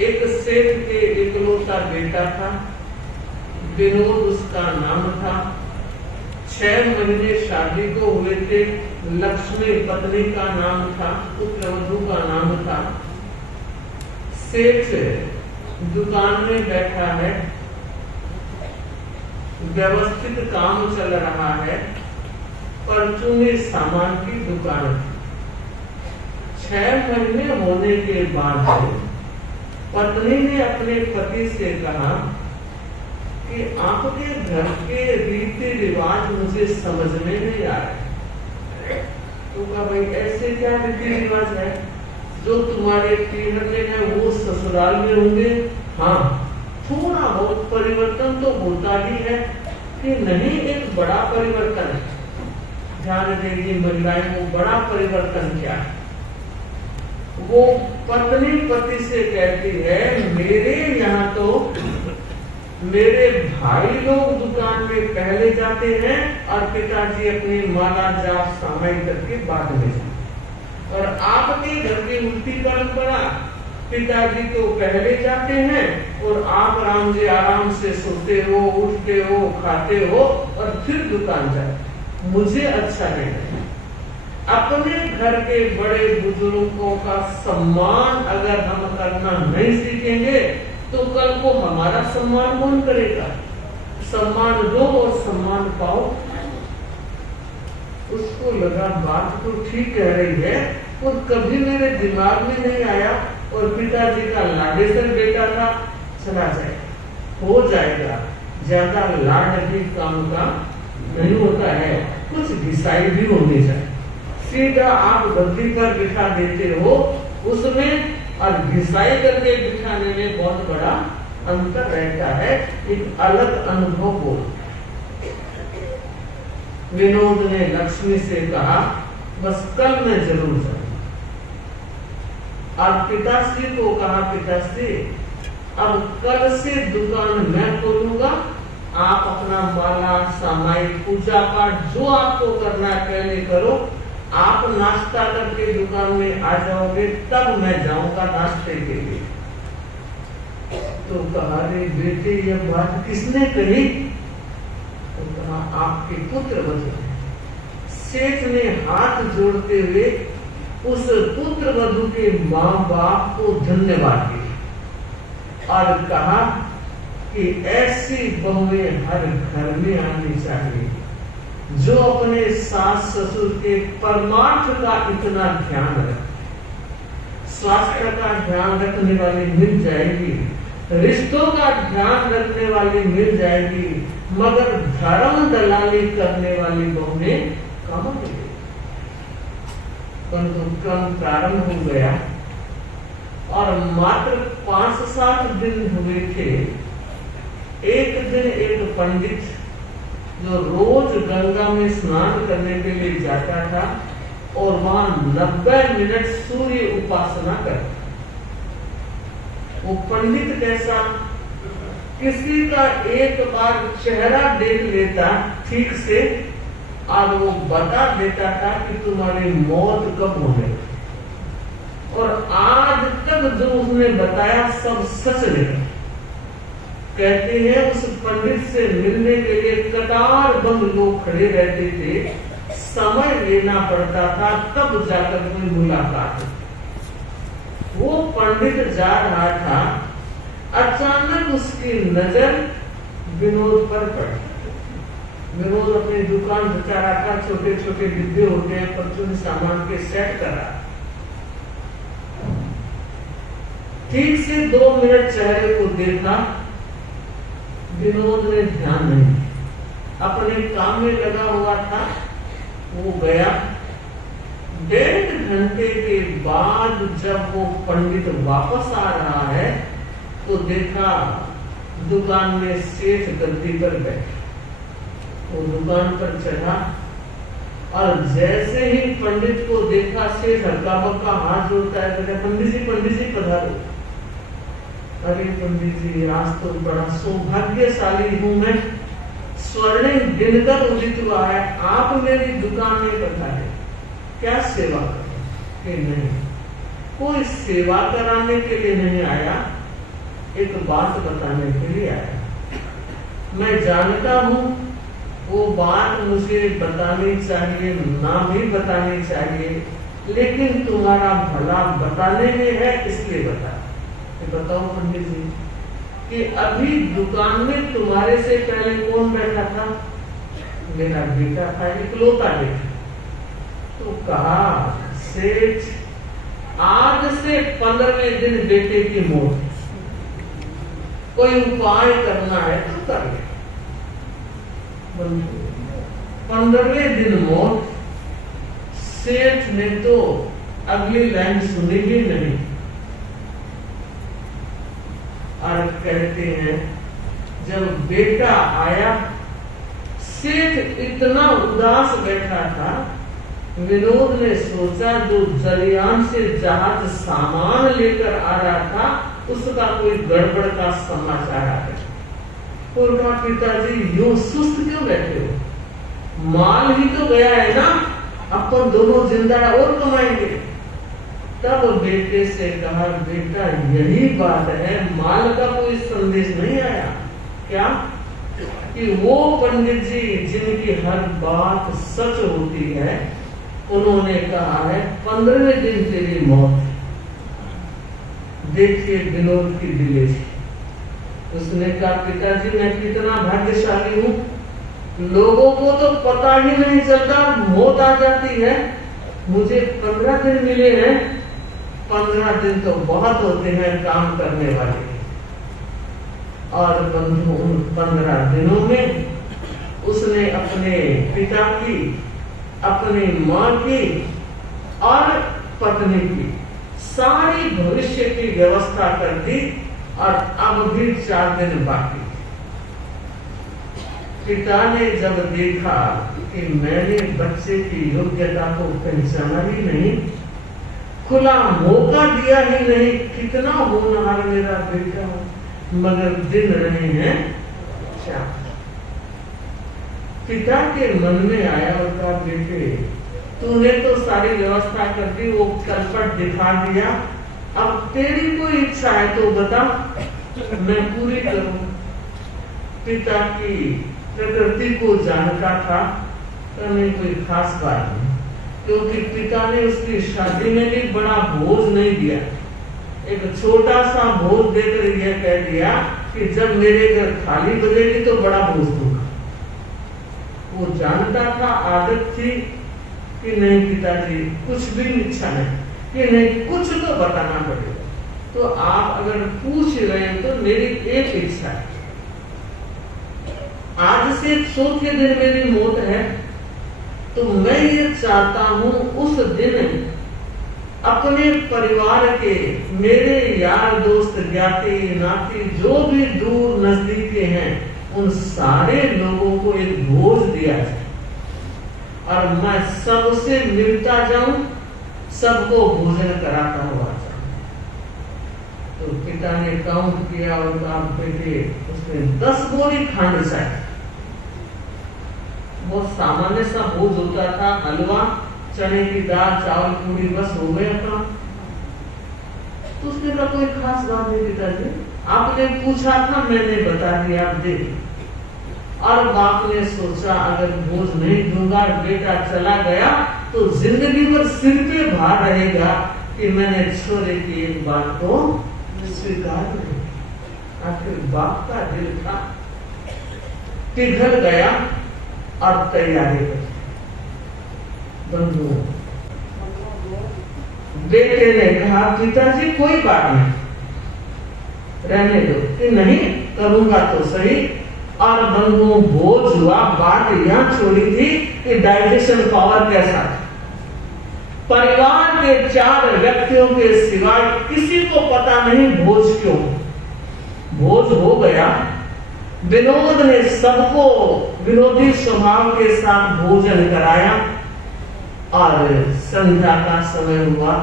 एक सेठ के इकलौता बेटा था, विनोद उसका नाम था। 6 महीने शादी को हुए थे। लक्ष्मी पत्नी का नाम था, पुत्रवधू का नाम था। सेठ दुकान में बैठा है, व्यवस्थित काम चल रहा है, परचूने सामान की दुकान है। 6 महीने होने के बाद पत्नी ने अपने पति से कहा कि आपके घर के रीति रिवाज मुझे समझ में नहीं आ रहे। तो कहा भाई ऐसे क्या रीति रिवाज है? जो तुम्हारे ठिकाने हैं वो ससुराल में होंगे। हाँ, थोड़ा बहुत परिवर्तन तो होता ही है कि नहीं, एक बड़ा परिवर्तन है। ध्यान देगी महिलाएं, वो बड़ा परिवर्तन क्या है? वो पत्नी पति से कहती है, मेरे यहाँ तो मेरे भाई लोग दुकान में पहले जाते हैं और पिताजी अपनी माला जाप सामाई करके बाद में जाते। और आपके घर की उल्टी परंपरा, पिताजी तो पहले जाते हैं और आप राम जी आराम से सोते हो, उठते हो, खाते हो और फिर दुकान जाते। मुझे अच्छा नहीं लगता। अपने घर के बड़े बुजुर्गों का सम्मान अगर हम करना नहीं सीखेंगे तो कल को हमारा सम्मान कौन करेगा? सम्मान दो और सम्मान पाओ। उसको लगा बात तो ठीक कह रही है, और कभी मेरे दिमाग में नहीं आया। और पिताजी का लाडेसर बेटा था, चला जाए, हो जाएगा। ज्यादा लाड भी काम का नहीं होता है, कुछ घिसाई भी होनी चाहिए। सीधा आप गद्दी पर बिठा देते हो उसमें, और घिसाई करके बिठाने में बहुत बड़ा अंतर रहता है। एक अलग अनुभव हो। विनोद ने लक्ष्मी से कहा, बस कल मैं जरूर जाऊंगा। और पिताश्री को कहा, पिताश्री अब कल से दुकान मैं खोलूंगा, आप अपना माला सामाई पूजा पाठ जो आपको करना है पहले करो। आप नाश्ता करके दुकान में आ जाओगे, तब मैं जाऊंगा नाश्ते के लिए। तो कहा, रे बेटे यह बात किसने कही? तो कहा, आपके पुत्र वधू। सेठ ने हाथ जोड़ते हुए उस पुत्र वधू के माँ बाप को धन्यवाद दिया और कहा कि ऐसी बहुएं हर घर में आनी चाहिए जो अपने सास ससुर के परमार्थ का इतना ध्यान रखे। स्वास्थ्य का ध्यान रखने वाली मिल जाएगी, रिश्तों का ध्यान रखने वाली मिल जाएगी, मगर धर्म दलाली करने वाली बहुएं कहाँ मिलेगी? परंतु क्रम प्रारंभ हो गया और मात्र 5-7 दिन हुए थे। एक दिन एक पंडित जो रोज गंगा में स्नान करने के लिए जाता था और वहां 90 मिनट सूर्य उपासना करता। वो पंडित कैसा? किसी का एक बार चेहरा देख लेता ठीक से और वो बता देता था कि तुम्हारी मौत कब होने। और आज तक जो उसने बताया सब सच निकला। कहते हैं उस पंडित से मिलने के लिए कतार बंद लोग खड़े रहते थे, समय लेना पड़ता था, तब जाकर कोई मुलाकात। वो पंडित जा रहा था, अचानक उसकी नजर विनोद पर पड़ी। विनोद अपनी दुकान बचा रहा था, छोटे छोटे डिब्बे होते हैं परचून सामान के सेट कर रहा। ठीक से 2 मिनट चेहरे को देखा, विनोद ने ध्यान नहीं, अपने काम में लगा हुआ था। वो गया। 1.5 घंटे के बाद जब वो पंडित वापस आ रहा है तो देखा दुकान में सेठ गद्दी पर बैठा। वो दुकान पर चढ़ा और जैसे ही पंडित को देखा, सेठ हल्का बक्का हाथ जोड़ता है, कहता, पंडित जी पधारो। अरे पंडित जी, आज तो बड़ा सौभाग्यशाली हूँ मैं, स्वर्णिम दिनकर उदित हुआ है, आप मेरी दुकान में पधारे, क्या सेवा करें? कि नहीं, कोई सेवा कराने के लिए नहीं आया, एक बात बताने के लिए आया। मैं जानता हूँ वो बात मुझे बतानी चाहिए, ना भी बतानी चाहिए, लेकिन तुम्हारा भला बताने में है, इसलिए बता। बताओ पंडित जी कि अभी दुकान में तुम्हारे से पहले कौन बैठा था? मेरा बेटा था, इकलौता बेटा। तो कहा सेठ आज से 15वें दिन बेटे की मौत, कोई उपाय करना है तो कर ले। 15वें दिन मौत। सेठ ने तो अगली लाइन सुनी भी नहीं और कहते हैं जब बेटा आया, सेठ इतना उदास बैठा था। विनोद ने सोचा जो जलियान से जहाज सामान लेकर आ रहा था उसका कोई गड़बड़ का समाचार आ गया। और कहा पिताजी यूं सुस्त क्यों बैठे हो? माल ही तो गया है ना, अपन दोनों जिंदा और कमाएंगे। तब बेटे से कहा बेटा यही बात है, माल का कोई संदेश नहीं आया क्या? कि वो पंडित जी जिनकी हर बात सच होती है, उन्होंने कहा है 15वें दिन तेरी मौत। देखिए विनोद की दिलेरी। उसने कहा पिताजी मैं कितना भाग्यशाली हूँ, लोगों को तो पता ही नहीं चलता, मौत आ जाती है, मुझे 15 दिन मिले हैं। 15 दिन तो बहुत होते हैं काम करने वाले। और बंधु उन 15 दिनों में उसने अपने पिता की, अपनी माँ की और पत्नी की सारी भविष्य की व्यवस्था कर दी। और अब भी 4 दिन बाकी। पिता ने जब देखा कि मैंने बच्चे की योग्यता को पहचाना ही नहीं, खुला मौका दिया ही नहीं, कितना होनहार मेरा बेटा, मगर दिन रहे हैं 4। पिता के मन में आया और कहा बेटे तूने तो सारी व्यवस्था कर दी, वो तलपट दिखा दिया, अब तेरी कोई इच्छा है तो बता, मैं पूरी करूं। पिता की प्रकृति को जानता था, तो नहीं कोई खास बात नहीं, क्योंकि पिता ने उसकी शादी में भी बड़ा भोज नहीं दिया। एक छोटा सा भोज देकर यह कह दिया कि जब मेरे घर थाली बजेगी तो बड़ा भोज दूंगा। वो जानता था, आदत थी कि नहीं पिताजी कुछ भी इच्छा नहीं, कि नहीं कुछ तो बताना पड़ेगा। तो आप अगर पूछ रहे हैं तो मेरी एक इच्छा है, आज से 100 दिन मेरी मौत है, तो मैं ये चाहता हूं उस दिन अपने परिवार के, मेरे यार दोस्त ज्ञाति नाती जो भी दूर नजदीक के हैं, उन सारे लोगों को एक भोज दिया जाए और मैं सबसे मिलता जाऊं, सबको भोजन कराता हुआ जाऊं। तो पिता ने काउंट किया और कहा बेटे उसने 10 बोरी खांड चाहिए। बहुत सामान्य सा भोज होता था, हलवा, चने की दाल, चावल, पूरी, बस हो गया था। तो उसने कहा कोई खास बात नहीं पिताजी, आपने पूछा था मैंने बता दिया, आप दे। और बाप ने सोचा अगर भोज नहीं दूंगा, बेटा चला गया तो जिंदगी भर सिर पे भार रहेगा कि मैंने छोरे की एक बात को स्वीकार नहीं। आखिर बाप का दिल था, पिघल गया और तैयारी कर। बंधुओं, बेटे ने कहा पिताजी कोई बात नहीं, रहने दो, कि नहीं करूंगा तो सही। और बंधुओं भोज हुआ, बात यहां छोड़ी थी कि डाइजेशन पावर कैसा था। परिवार के 4 व्यक्तियों के सिवाय किसी को पता नहीं भोज क्यों। भोज हो गया, विनोद ने सबको विरोधी स्वभाव के साथ भोजन कराया और संध्या का समय हुआ।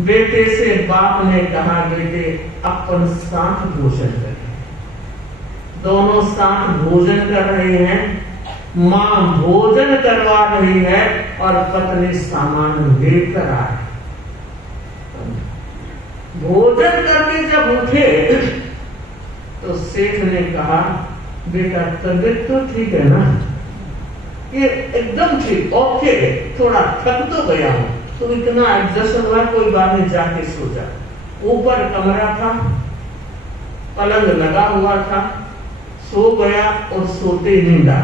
बेटे से बाप ने कहा बेटे अपन साथ भोजन करें। दोनों साथ भोजन कर रहे हैं, मां भोजन करवा रही है और पत्नी सामान लेकर आ रही। भोजन करके जब उठे तो सेठ ने कहा, बेटा तबीयत तो ठीक है ना? ये एकदम ठीक, ओके, थोड़ा थक तो गया हूं, तो इतना एडजस्ट हुआ, कोई बात नहीं, जाके सो जा। ऊपर कमरा था, पलंग लगा हुआ था, सो गया और सोते नींद आ।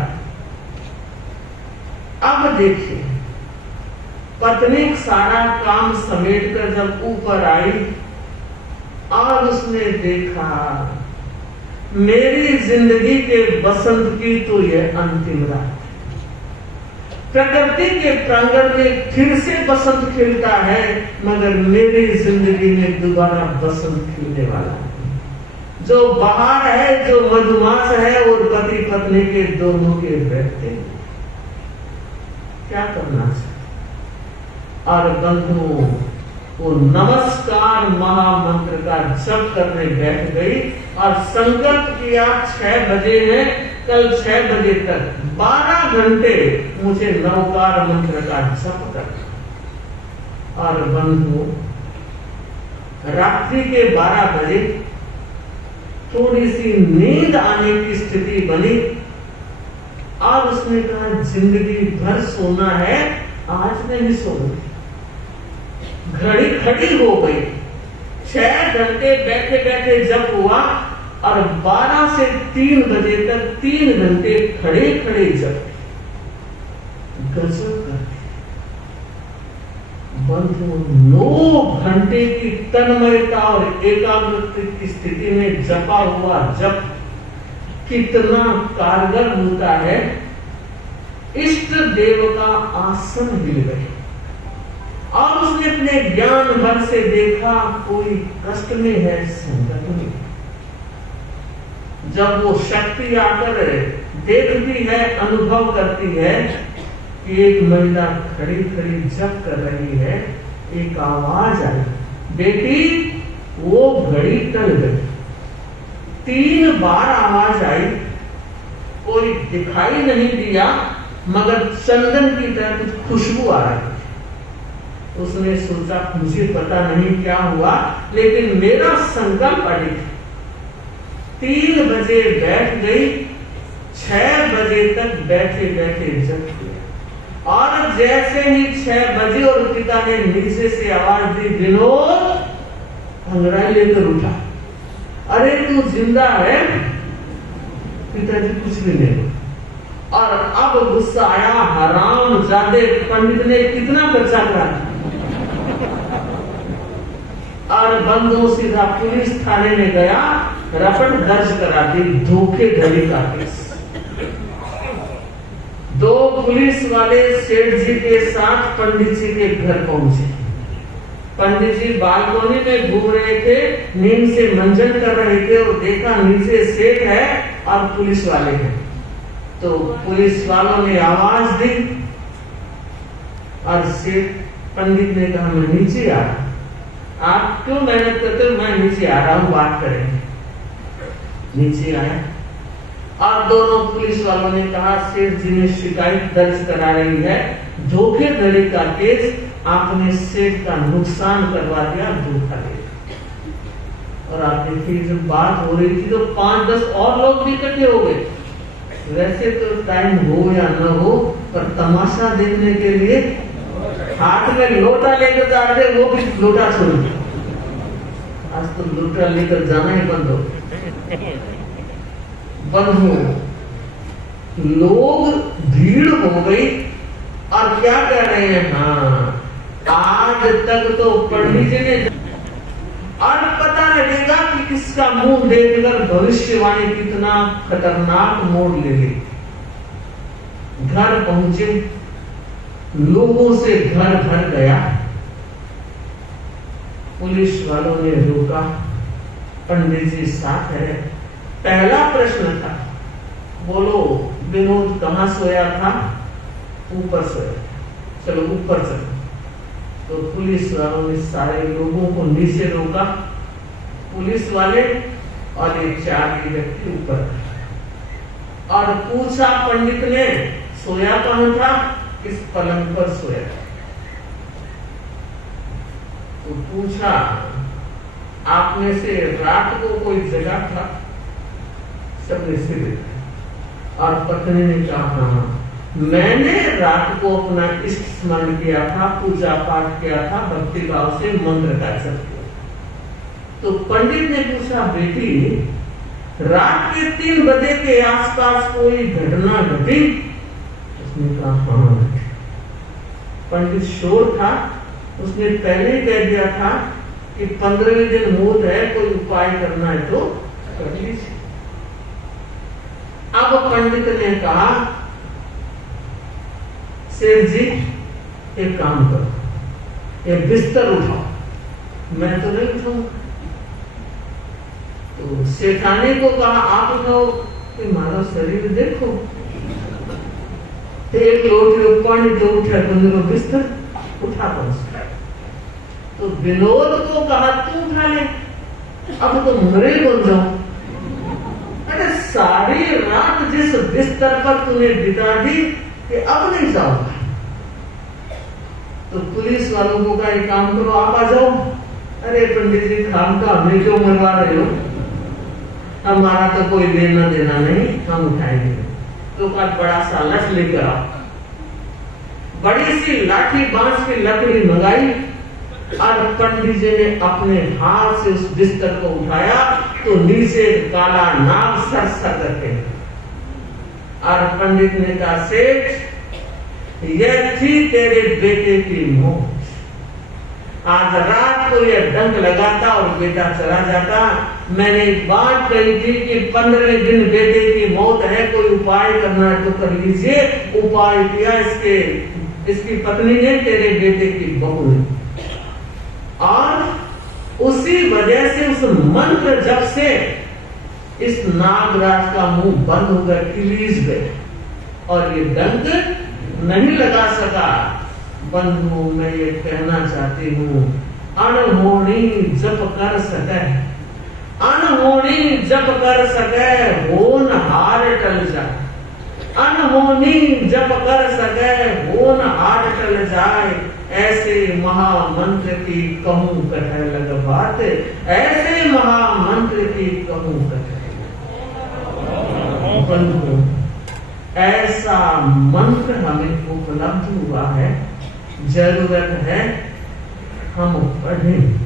अब देखिए, पत्नी सारा काम समेट कर जब ऊपर आई और उसने देखा मेरी जिंदगी के बसंत की तो यह अंतिम रात। प्रकृति के प्रांगण में फिर से बसंत खिलता है, मगर मेरी जिंदगी में दोबारा बसंत खिलने वाला है। जो बहार है, जो मधुमास है, और पति पत्नी के दोनों के बैठते हैं। क्या करना चाहिए? और बंधुओं, वो नमस्कार महामंत्र का जप करने बैठ गई और संकल्प किया 6 बजे है, कल 6 बजे तक 12 घंटे मुझे नवकार मंत्र का जप करना। और बंधुओं, रात्रि के 12 बजे थोड़ी सी नींद आने की स्थिति बनी और उसने कहा जिंदगी भर सोना है, आज नहीं सोना। घड़ी खड़ी हो गई, 6 घंटे बैठे बैठे जब हुआ और 12 से 3 बजे तक 3 घंटे खड़े खड़े जब। गजब करती बंधुओं, 9 घंटे की तन्मयता और एकाग्रता की स्थिति में जपा हुआ जप कितना कारगर होता है। इष्ट देव का आसन हिल गए और उसने अपने ज्ञान भर से देखा कोई कष्ट में है, संकट में। जब वो शक्ति आकर देखती है, अनुभव करती है कि एक महिला खड़ी खड़ी जप कर रही है, एक आवाज आई, बेटी वो घड़ी टल गई। 3 बार आवाज आई, कोई दिखाई नहीं दिया, मगर चंदन की तरह कुछ खुशबू आ रही। उसने सोचा मुझे पता नहीं क्या हुआ, लेकिन मेरा संकल्प अडिग। 3 बजे बैठ गई, 6 बजे तक बैठे बैठे जप किया। और जैसे ही 6 बजे और पिता ने नीचे से आवाज दी, विनोद, अंगड़ाई लेकर उठा। अरे तू जिंदा है? पिताजी कुछ भी नहीं। और अब गुस्सा आया, हराम जादे, पंडित ने कितना खर्चा करा। और बंधु सीधा पुलिस थाने में गया, रपट दर्ज करा दी, धोखेधड़ी का केस। 2 पुलिस वाले सेठ जी के साथ पंडित जी के घर पहुंचे। पंडित जी बालकोनी में घूम रहे थे, नींद से मंजन कर रहे थे और देखा नीचे सेठ है और पुलिस वाले हैं। तो पुलिस वालों ने आवाज दी और सेठ पंडित ने कहा मैं नीचे आ रहा। आप क्यों मेहनत करते हो? मैं नीचे आ रहा हूं, बात करेंगे। नीचे आया और दोनों पुलिस वालों ने कहा सेठ जी ने शिकायत दर्ज करा रही है, धोखेधड़ी का केस, आपने सेठ का नुकसान करवा दिया, धोखा दिया। और आप देखिए जब बात हो रही थी तो 5-10 और लोग भी इकट्ठे हो गए। वैसे तो टाइम हो या न हो, पर तमाशा देखने के लिए हाथ में लोटा लेकर जा रहे, वो भी लोटा छोड़ दिया। आज तो लोटा लेकर जाना ही बंद हो। बंधु, लोग भीड़ हो गई और क्या कह रहे हैं, हाँ आज तक तो पंडित जी ने, और पता लगेगा कि किसका मुंह देखकर भविष्यवाणी कितना खतरनाक मोड़ ले ली। घर पहुंचे, लोगों से घर भर गया। पुलिस वालों ने रोका, पंडित जी साथ है। पहला प्रश्न था, बोलो विनोद कहाँ सोया था? ऊपर सोया। चलो ऊपर चलो। तो पुलिस वालों ने सारे लोगों को नीचे रोका, पुलिस वाले और एक 4 व्यक्ति ऊपर। और पूछा पंडित ने, सोया कहाँ था? इस पलंग पर सोया। तो पूछा आप में से रात को कोई जगा था? सबने सिर हिलाया। और पत्नी ने कहा, हाँ, मैंने रात को अपना इष्ट स्मरण किया था, पूजा पाठ किया था, भक्ति भाव से मंत्र का जप किया। तो पंडित ने पूछा, बेटी रात के 3 बजे के आसपास कोई घटना घटी? उसने कहा, हाँ। पंडित शोर था, उसने पहले ही कह दिया था कि 15वें दिन मौत है, कोई उपाय करना है तो कर लीजिए। अब पंडित ने कहा, सेठ जी एक काम करो, एक बिस्तर उठाओ। मैं तो नहीं उठाऊंगा। तो सेठानी को कहा, आप उठाओ। कि मारा शरीर देखो, तो एक लोटे पानी जो उठा तो मेरा बिस्तर उठा पहुंचा। तो विनोद को कहा, तू उठा ले, अब तो मरे बन जाओ। अरे सारी रात जिस बिस्तर पर तूने बिता दी कि अब नहीं जाऊंगा। तो पुलिस वालों को कहा, एक काम करो, आप आ जाओ। अरे पंडित जी, खाम का हमें क्यों मरवा रहे हो? हमारा तो कोई लेना देना नहीं, हम उठाएंगे। तो कहा, बड़ा सा लठ लेकर आओ। बड़ी सी लाठी बांस की लकड़ी मंगाई और पंडित जी ने अपने हाथ से उस बिस्तर को उठाया तो नीचे काला नाग सर सर करके। और पंडित ने कहा, सेठ यह थी तेरे बेटे की मौत। आज रात को यह डंक लगाता और बेटा चला जाता। मैंने एक बात कही थी कि 15वें दिन बेटे की मौत है, कोई उपाय करना है तो कर लीजिए। उपाय किया इसकी पत्नी ने, तेरे बेटे की बहू ने। और उसी वजह से उस मंत्र जप से इस नागराज का मुंह बंद हो गया, क्लीज गया और ये डंक नहीं लगा सका। बंधु, मैं ये कहना चाहती हूँ, अनहोनी जप कर सके, अनहोनी जप कर सके, होनहार टल जाए। अनहोनी जप कर सके, होनहार टल जाए। ऐसे महामंत्र की कहूं कहे लग बात, ऐसे महामंत्र की कहूं कहे। बंधु, ऐसा मंत्र हमें उपलब्ध हुआ है, जरूरत है हम पढ़ें।